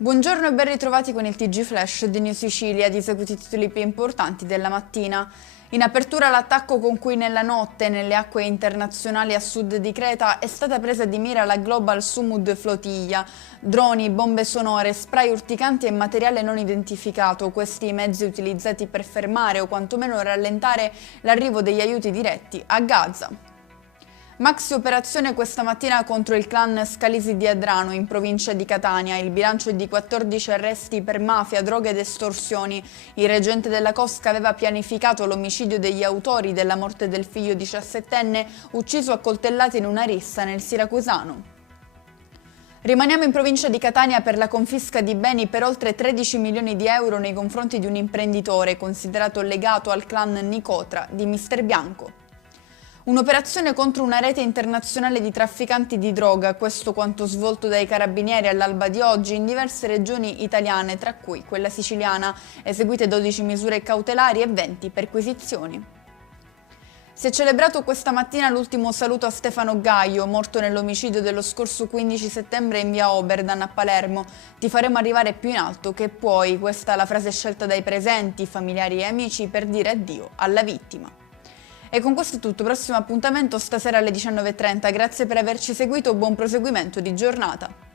Buongiorno e ben ritrovati con il TG Flash di New Sicilia, di seguiti i titoli più importanti della mattina. In apertura l'attacco con cui nella notte nelle acque internazionali a sud di Creta è stata presa di mira la Global Sumud Flotilla. Droni, bombe sonore, spray urticanti e materiale non identificato, questi i mezzi utilizzati per fermare o quantomeno rallentare l'arrivo degli aiuti diretti a Gaza. Maxi operazione questa mattina contro il clan Scalisi di Adrano in provincia di Catania. Il bilancio è di 14 arresti per mafia, droghe ed estorsioni. Il reggente della cosca aveva pianificato l'omicidio degli autori della morte del figlio 17enne ucciso a coltellate in una rissa nel Siracusano. Rimaniamo in provincia di Catania per la confisca di beni per oltre 13 milioni di euro nei confronti di un imprenditore considerato legato al clan Nicotra di Mister Bianco. Un'operazione contro una rete internazionale di trafficanti di droga, questo quanto svolto dai carabinieri all'alba di oggi in diverse regioni italiane, tra cui quella siciliana, eseguite 12 misure cautelari e 20 perquisizioni. Si è celebrato questa mattina l'ultimo saluto a Stefano Gaio, morto nell'omicidio dello scorso 15 settembre in via Oberdan a Palermo. Ti faremo arrivare più in alto che puoi, questa è la frase scelta dai presenti, familiari e amici per dire addio alla vittima. E con questo è tutto, prossimo appuntamento stasera alle 19:30, grazie per averci seguito, buon proseguimento di giornata.